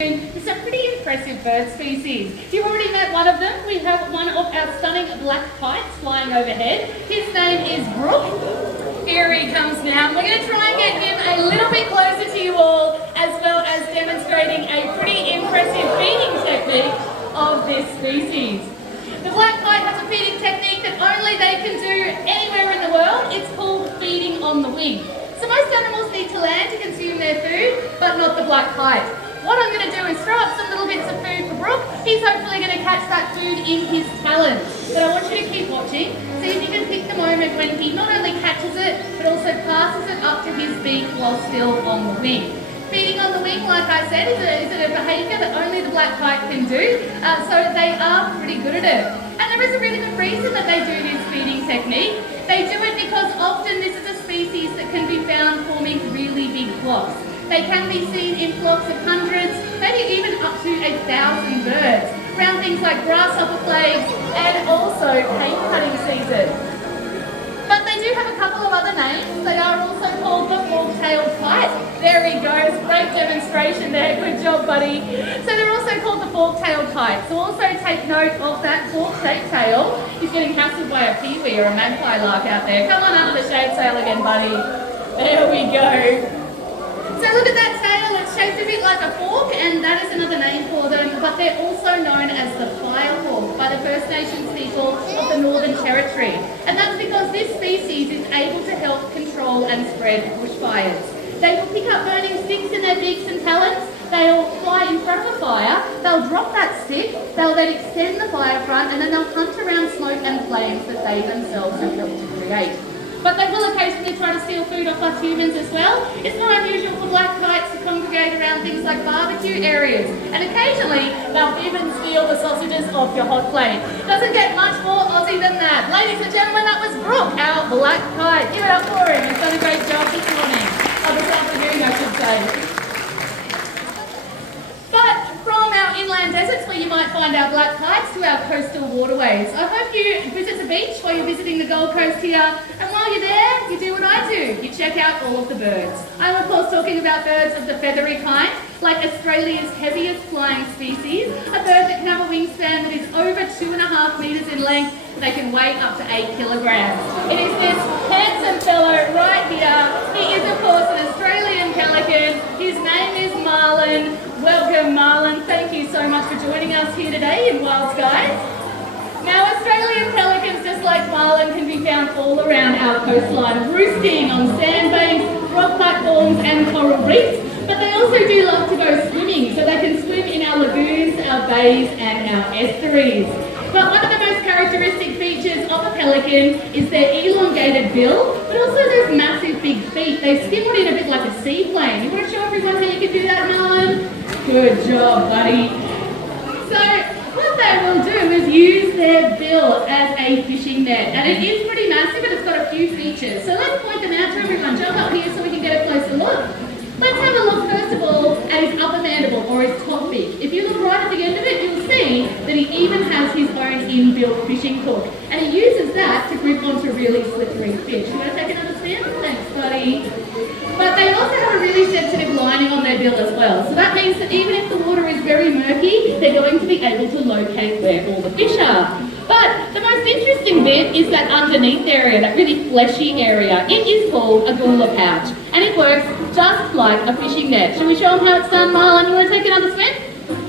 It's a pretty impressive bird species. You've already met one of them. We have one of our stunning black kites flying overhead. His name is Brooke. Here he comes now. We're going to try and get him a little bit closer to you all, as well as demonstrating a pretty impressive feeding technique of this species. The black kite has a feeding technique that only they can do anywhere in the world. It's called feeding on the wing. So most animals need to land to consume their food, but not the black kite. What I'm going to do is throw up some little bits of food for Brooke. He's hopefully going to catch that food in his talons. But I want you to keep watching. See if you can pick the moment when he not only catches it, but also passes it up to his beak while still on the wing. Feeding on the wing, like I said, is a behaviour that only the black kite can do, so they are pretty good at it. And there is a really good reason that they do this feeding technique. They do it because often this is a species that can be found forming really big flocks. They can be seen in flocks of hundreds, maybe even up to 1,000 birds, around things like grasshopper plagues and also cane cutting season. But they do have a couple of other names. They are also called the fork-tailed kite. There he goes, great demonstration there, good job buddy. So they're also called the fork-tailed kite. So also take note of that fork-shaped tail. He's getting hassled by a peewee or a magpie lark out there. Come on under the shaped tail again buddy. There we go. So look at that tail, it's shaped a bit like a fork, and that is another name for them, but they're also known as the firehawk by the First Nations people of the Northern Territory. And that's because this species is able to help control and spread bushfires. They will pick up burning sticks in their beaks and talons, they'll fly in front of a fire, they'll drop that stick, they'll then extend the fire front, and then they'll hunt around smoke and flames that they themselves have helped to create. But they will occasionally try to steal food off us humans as well. It's not unusual for black kites to congregate around things like barbecue areas. And occasionally, they'll even steal the sausages off your hot plate. Doesn't get much more Aussie than that. Ladies and gentlemen, that was Brooke, our black kite. Give it up for him. He's done a great job this morning. Or this afternoon, I should say. But from our inland deserts where you might find our black kites to our coastal waterways, I hope you visit the beach while you're visiting the Gold Coast here, and while you're there, you do what I do, you check out all of the birds. I'm of course talking about birds of the feathery kind, like Australia's heaviest flying species, a bird that can have a wingspan that is over 2.5 metres in length. They can weigh up to 8 kilograms. It is this handsome fellow right here. He is of course an Australian pelican. His name is Marlin. Welcome Marlin. Thank you so much for joining us here today in WildSkies. Now Australian pelicans, just like Marlin, can be found all around our coastline, roosting on sandbanks, rock platforms and coral reefs. But they also do love to go swimming, so they can swim in our lagoons, our bays and our estuaries. But one of the most characteristic features of a pelican is their elongated bill, but also those massive big feet. They skim on in a bit like a seaplane. You want to show everyone how you can do that, Marlin? Good job, buddy. So what they will do is use their bill as a fishing net. And it is pretty massive, but it's got a few features. So let's point them out to everyone. Jump up here so we can get a closer look. Let's have a look first of all at his upper mandible, or his top beak. If you look right at the end of it, you'll see that he even has his own inbuilt fishing hook. And he uses that to grip onto really slippery fish. You want to take another spin? Thanks, buddy. But they also have a really sensitive lining on their bill as well. So that means that even if the water is very murky, they're going to be able to locate where all the fish are. But the most interesting bit is that underneath area, that really fleshy area. It is called a gula pouch, and it works just like a fishing net. Shall we show them how it's done, Marlon? You want to take another swim?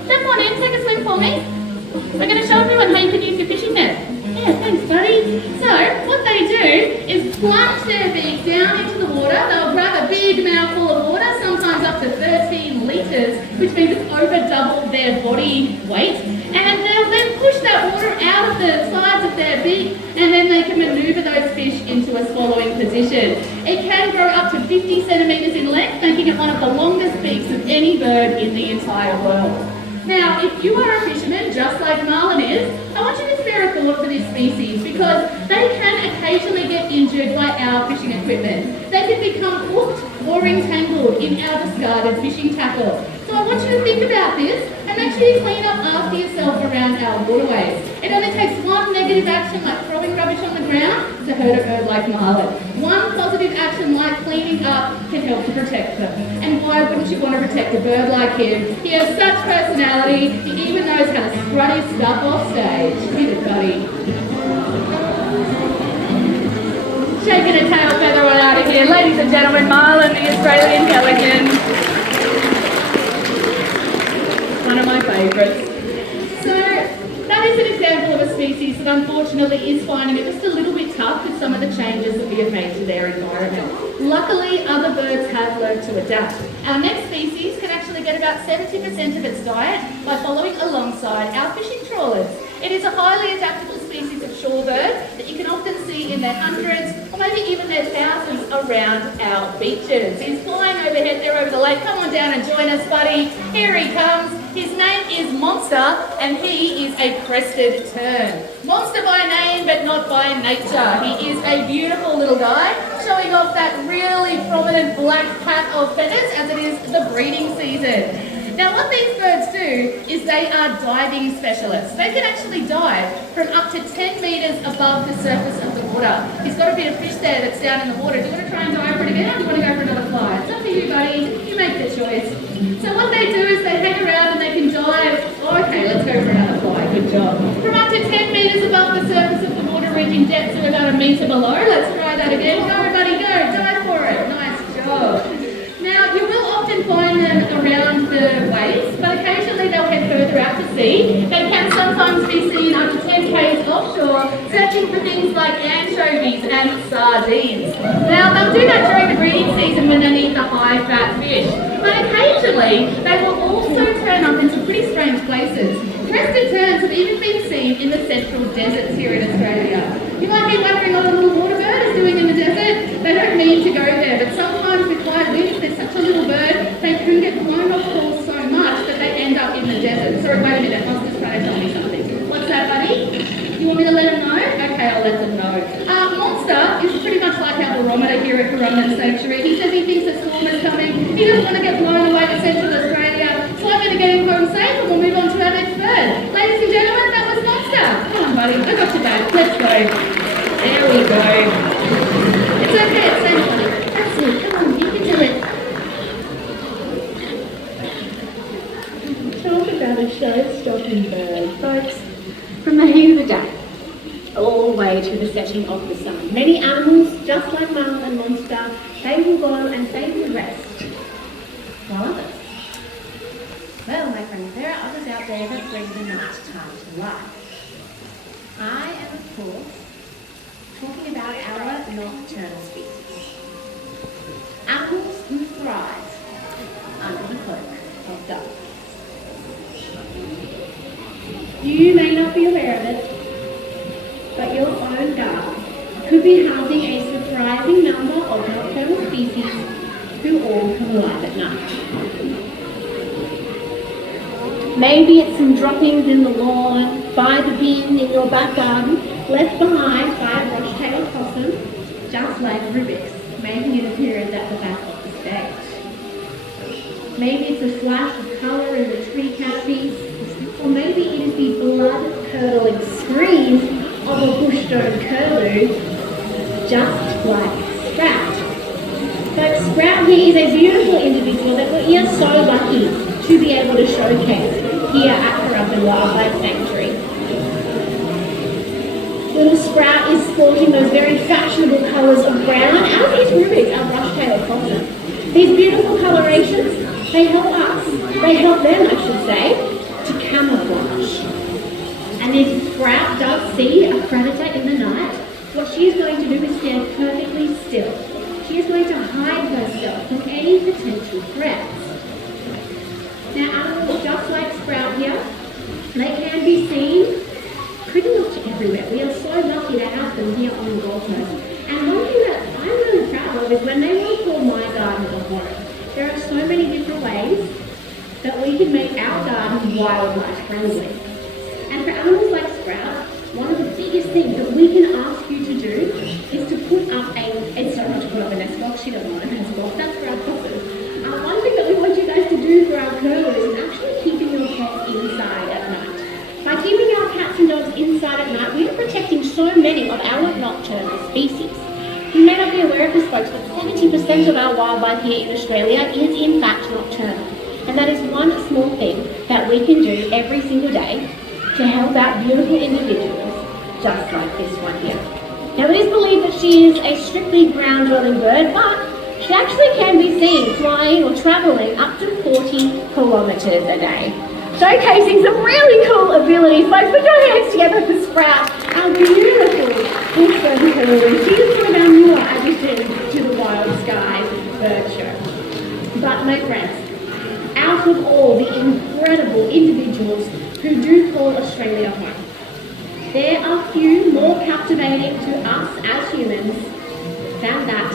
Jump on in, take a swim for me. We're going to show everyone how you can use your fishing net. Yeah, thanks, buddy. So what they do is plunge their beak down into the water. They'll grab a big mouthful of water, sometimes up to 13 litres, which means it's over double their body weight. And they'll then push that water out of the sides of their beak, and then they can manoeuvre those fish into a swallowing position. It can grow up to 50 centimetres in length, making it one of the longest beaks of any bird in the entire world. Now, if you are a fisherman, just like Marlin is, I want you to spare a thought for this species because they can occasionally get injured by our fishing equipment. They can become hooked or entangled in our discarded fishing tackle. So I want you to think about this and make sure you clean up after yourself around our waterways. It only takes one negative action like throwing rubbish on the ground to hurt a bird like marlin. One positive action like cleaning up can help to protect them. And why wouldn't you want to protect a bird like him? He has such personality, he even knows how to strut his stuff off stage. Hit it, buddy. Shaking a tail feather on out of here. Ladies and gentlemen, Marlin, the Australian Pelican. One of my favourites. So, that is an example of a species that unfortunately is finding it just a little bit tough with some of the changes that we have made to their environment. Luckily, other birds have learned to adapt. Our next species can actually get about 70% of its diet by following alongside our fishing trawlers. It is a highly adaptable species of shorebird that you can often see in their hundreds or maybe even their thousands around our beaches. He's flying overhead there over the lake. Come on down and join us, buddy. Here he comes. His name is Monster and he is a crested tern. Monster by name but not by nature. He is a beautiful little guy showing off that really prominent black hat of feathers as it is the breeding season. Now what these birds do is they are diving specialists. They can actually dive from up to 10 metres above the surface of the water. He's got a bit of fish there that's down in the water. Do you want to try and dive for it again or do you want to go for another fly? It's up to you, buddy. You make the choice. So what they do is they hang around and they can dive. Oh, okay, let's go for another fly. Good job. From up to 10 metres above the surface of the water, reaching depths of about a metre below. Let's try that again. Go, buddy, go. Dive for it. Nice job. Now, you will often find them around the waves, but occasionally they'll head further out to sea. They can sometimes be seen up to 10 k's offshore, searching for things like anchovies and sardines. Now, they'll do that during the breeding season when they need the high-fat fish, but occasionally they will also turn up in some pretty strange places. Crested terns have even been seen in the central deserts here in Australia. You might be wondering what a little water bird is doing in the desert. They don't need to go there, but sometimes with high winds, they're such a little bird, they can get blown off course so much that they end up in the desert. Sorry, wait a minute, Monster's trying to tell me something. What's that, buddy? You want me to let them know? Okay, I'll let them know. Monster is pretty much like our barometer here at Corona Sanctuary. He says he thinks a storm is coming. He doesn't want to get blown away to Central Australia. So I'm going to get him home safe and we'll move on to our next bird. Ladies and gentlemen, that was Monster. Come on, buddy. I got your back. Let's go. There we go. It's okay. It's safe, buddy. That's it. Come on. You can do it. Talk about a show-stopping bird, folks. From the heat of the day all the way to the setting of the sun. Many animals, just like Marlin and Monster, they will go and they will rest. While others, well, my friends, there are others out there that bring the night time to life. I am, of course, talking about our nocturnal species. Animals who thrive under the cloak of darkness. You may not be aware of it, but your own garden could be housing a surprising number of nocturnal species who all come alive at night. Maybe it's some droppings in the lawn, by the bin in your back garden, left behind by a Wedge-Tailed possum, just like Rubik's, making it appearance at the back of the stage. Maybe it's a flash of colour in the tree canopies, or maybe it is the blood-curdling scream of a bushstone curlew, just like Sprout. But Sprout here is a beautiful individual that we are so lucky to be able to showcase here at Currumbin Wildlife Sanctuary. Little Sprout is sporting those very fashionable colours of brown, as is Rubik, our brush-tailed possum. These beautiful colorations, they help them, I should say, to camouflage. And if Sprout does see a predator in the night, what she is going to do is stand perfectly still. She is going to hide herself from any potential threats. Now, animals just like Sprout here, they can be seen pretty much everywhere. We are so lucky to have them here on the Gold Coast. And one thing that I'm really proud of is when they will call my garden a home. There are so many different ways that we can make our garden wildlife friendly. And for animals like Sprout, one of the biggest things that we can ask you to do is to put up it's so much put up a nest box. She doesn't want a nest box, that's for our possum. One thing that we want you guys to do for our curlew is actually keeping your pets inside at night. By keeping our cats and dogs inside at night, we are protecting so many of nocturnal species. You may not be aware of this, folks, but 70% of our wildlife here in Australia is in fact nocturnal. And that is one small thing that we can do every single day to help out beautiful individuals, just like this one here. Now, it is believed that she is a strictly ground-dwelling bird, but she actually can be seen flying or travelling up to 40 kilometres a day. Showcasing some really cool abilities. Folks, put your hands together for Sprout, our beautiful Australian Pelican. She is one of our newer additions to the WildSkies bird show. But my friends, out of all the incredible individuals who do call Australia home, there are few more captivating to us as humans than that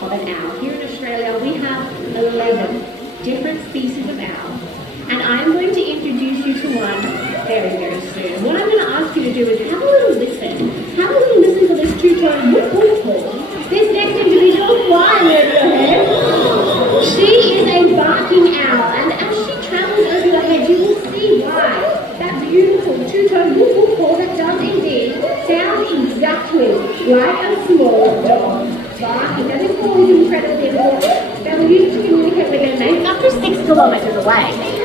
of an owl. Here in Australia, we have 11 different species of owl. And I'm going to introduce you to one very, very soon. What I'm going to ask you to do is have a little listen. Have a little listen to this two-tone whoop whoop call. This next individual flying over your head. She is a barking owl, and as she travels over your head, you will see why. That beautiful two-tone whoop whoop call that does indeed sound exactly like a small dog barking. Now this call is incredibly important. They will use it to communicate with their mates up to 6 kilometres away.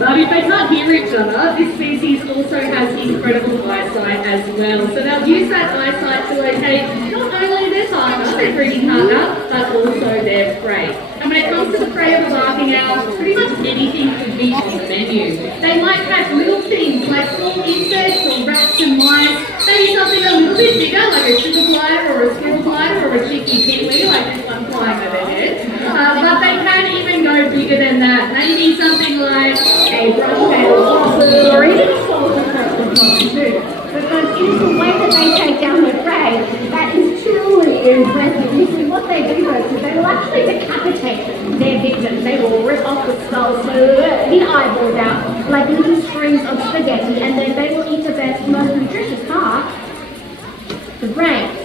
But if they can't hear each other, this species also has incredible eyesight as well. So they'll use that eyesight to locate not only their partner, their breeding partner, but also their prey. And when it comes to the prey of a barking owl, pretty much anything could be on the menu. They might catch little things like small insects or rats and mice, maybe something a little bit bigger like a sugar glider or a squirrel glider or a cheeky kiwi like this one flying overhead. But they can even go bigger than that. Maybe something like a brush-tailed eagle or even a colourful too. Because it is the way that they take down their prey that is truly impressive. You see, what they do is they will actually decapitate their victims. They will rip off the skulls, so the eyeballs out like little strings of spaghetti, and then they will eat the best, most nutritious part, the brains.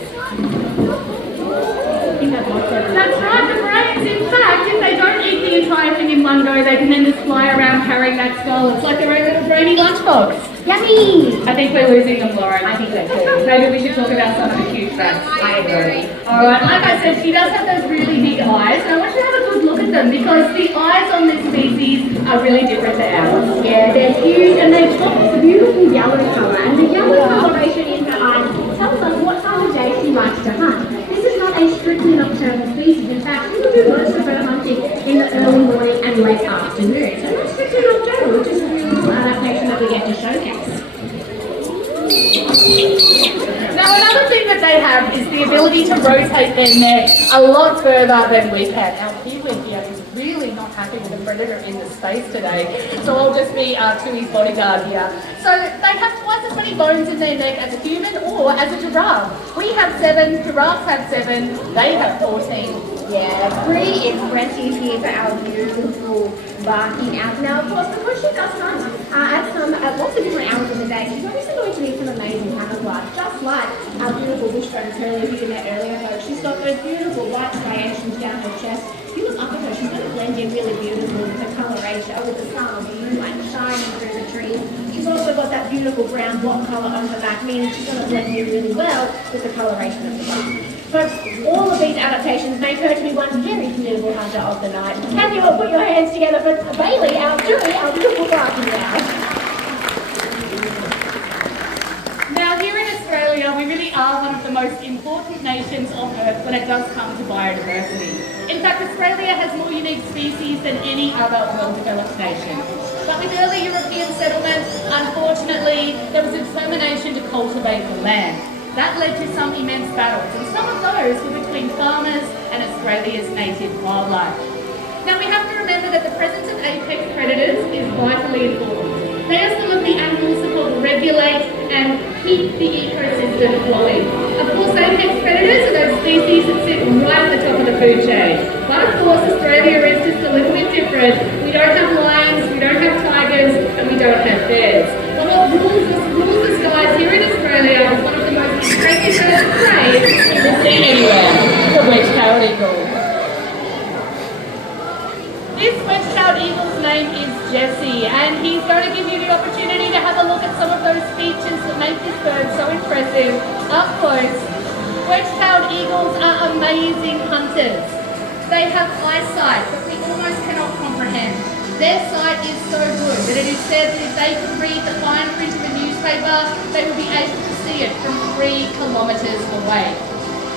That's right, the brains. In fact, if they don't eat the entire thing in one go, they can then just fly around carrying that skull. It's like their own little brainy lunchbox. Yummy! I think we're losing them, Lauren. I think so too. Maybe we should talk about some of the cute facts. I agree. Alright, like I said, she does have those really big eyes, and I want you to have a good look at them because the eyes on this species are really different to ours. Yeah, they're huge and they've got this beautiful yellow colour, and the yellow coloration in her eyes tells us what time of day she likes to hunt. This is not a strictly nocturnal species. In fact, she will do most of her hunting in the early morning and late afternoon. So not strictly nocturnal, which is a really cool adaptation that we get to showcase. Now another thing that they have is the ability to rotate their neck a lot further than we can. Now Peewee here is really not happy with the predator in the space today, so I'll just be Tui's bodyguard here. So they have twice as many bones in their neck as a human or as a giraffe. We have 7, giraffes have 7, they have 14. Yeah, pretty impressive here for our beautiful barking owl. Now, of course, because she does hunt at lots of different hours of the day, she's obviously going to need some amazing camouflage, just like our beautiful bushbone curly who you met earlier, folks. She's got those beautiful white striations down her chest. If you look up at her, she's going to blend in really beautiful with the coloration, with the sun or the moonlight shining through the trees. She's also got that beautiful brown block colour on her back, meaning she's going to blend in really well with the coloration of the body. Folks, all of these adaptations make her to be one very beautiful hunter of the night. Can you all put your hands together for Bailey, our Julie, our beautiful barking owl? Now here in Australia, we really are one of the most important nations on Earth when it does come to biodiversity. In fact, Australia has more unique species than any other well-developed nation. But with early European settlement, unfortunately, there was a determination to cultivate the land. That led to some immense battles, and some of those were between farmers and Australia's native wildlife. Now we have to remember that the presence of apex predators is vitally important. They are some of the animals that will regulate and keep the ecosystem flowing. Of course, apex predators are those species that sit right at the top of the food chain. But of course, Australia is just a little bit different. We don't have lions, we don't have tigers, and we don't have bears. But what rules the skies here in Australia is one of the most impressive birds of prey you will see anywhere, the Wedge-Tailed Eagle. This Wedge-Tailed Eagle's name is Jesse, and he's going to give you the opportunity to have a look at some of those features that make this bird so impressive up close Wedge-tailed eagles are amazing hunters. They have eyesight that we almost cannot comprehend. Their sight is so good that it is said that if they could read the fine print of a newspaper, they would be able to see it from 3 kilometres away.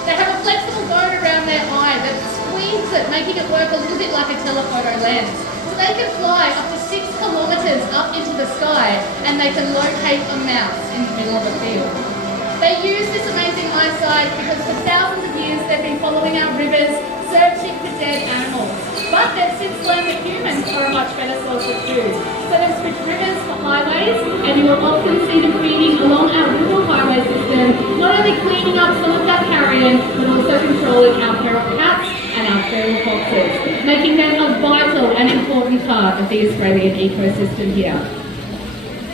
They have a flexible bone around their eye that squeezes it, making it work a little bit like a telephoto lens. So they can fly up to 6 kilometres up into the sky and they can locate a mouse in the middle of a field. They use this amazing eyesight because for thousands of years they've been following our rivers, searching for dead animals. But they've since learned that humans are a much better source of food. So they've switched rivers for highways, and you will often see them feeding along our rural highway system, not only cleaning up some of that carrion, but also controlling our feral cats and our feral foxes, making them a vital and important part of the Australian ecosystem here.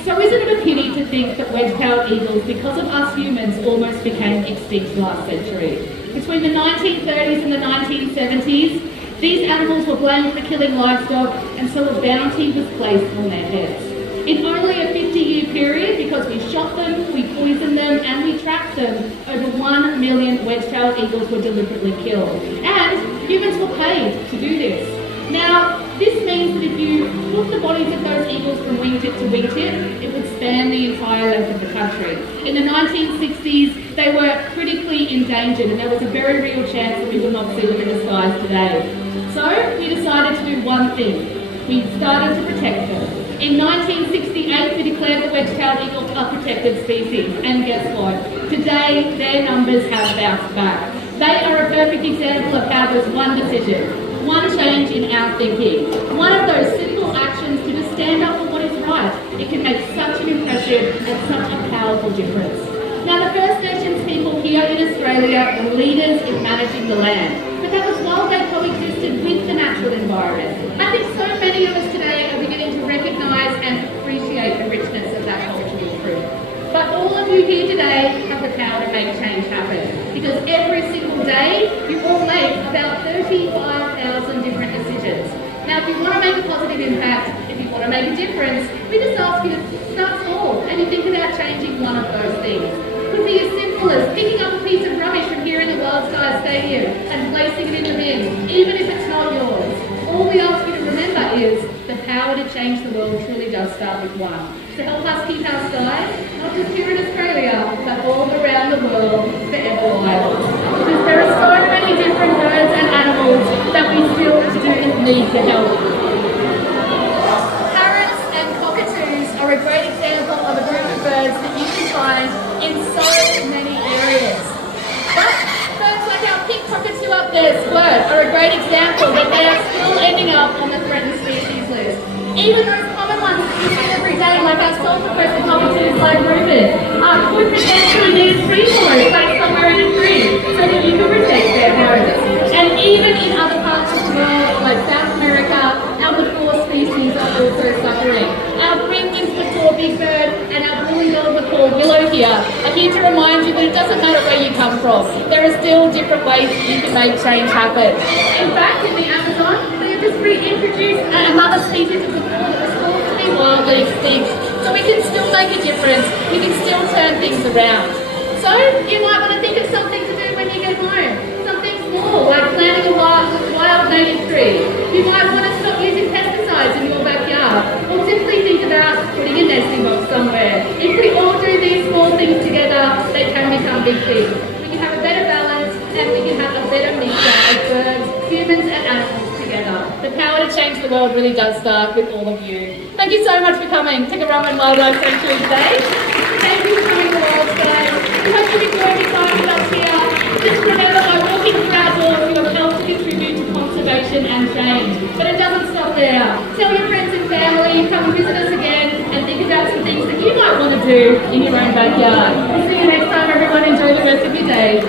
So isn't it a pity to think that wedge-tailed eagles, because of us humans, almost became extinct last century? Between the 1930s and the 1970s, these animals were blamed for killing livestock, and so a bounty was placed on their heads. In only a 50-year period, because we shot them, we poisoned them, and we trapped them, over 1 million wedge-tailed eagles were deliberately killed. And humans were paid to do this. Now, this means that if you took the bodies of those eagles from wingtip to wingtip, it would span the entire length of the country. In the 1960s, they were critically endangered, and there was a very real chance that we would not see them in the skies today. So, we decided to do one thing. We started to protect them. In 1968, we declared the wedge-tailed eagle a protected species, and guess what? Today, their numbers have bounced back. They are a perfect example of how there's one decision, one change in our thinking. One of those simple actions to just stand up for what is right. It can make such an impressive and such a powerful difference. Now, the First Nations people here in Australia were leaders in managing the land, but that was while they coexisted with the natural environment. I think so many of us today are beginning to recognise and appreciate the richness of that cultural truth. But all of you here today have the power to make change happen, because every single day you all make about 35,000 different decisions. Now, if you want to make a positive impact, if you want to make a difference, we just ask you to start small and you think about changing one of those things. It could be as simple as picking up a piece of rubbish from here in the WildSkies Stadium and placing it in the bin, even if it's not yours. All we ask you to remember is the power to change the world truly does start with one. To help us keep our skies, not just here in Australia, but all around the world, forever wild. Because there are so many different birds and animals that we still need to help. Parrots and cockatoos are a great example of a group of birds that you can find in so many areas. But birds like our pink cockatoo up there, Squirt, are a great example that they are still ending up on the threatened species list. Even those common ones that you see every day, like our self-requested cockatoos like Reuben, could potentially need a tree hollow placed somewhere in a tree so that you can protect their birds. And even in other parts of the world, like South America, our macaw species are also suffering. Our green-winged macaw big bird and our blue-billed macaw willow here are here to remind you that it doesn't matter where you come from. There are still different ways that you can make change happen. In fact, in the Amazon, they have just reintroduced another species of macaw that was thought to be wildly extinct. So we can still make a difference. We can still turn things around. So you might want to think of something to do when you get home. Something small, like planting a wild native tree. You might want to stop using pesticides in your backyard. Or simply think about putting a nesting box somewhere. If we all do these small things together, they can become big things. We can have a better balance and we can have a better mixture of birds, humans and animals together. The power to change the world really does start with all of you. Thank you so much for coming to Currumbin Wildlife Sanctuary today. Thank you for coming to WildSkies. We hope you enjoyed your time with us here. Just remember, by walking through our doors, you have helped to contribute to conservation and change. But it doesn't stop there. Tell your friends and family, come and visit us again, and think about some things that you might want to do in your own backyard. We'll see you next time, everyone. Enjoy the rest of your day.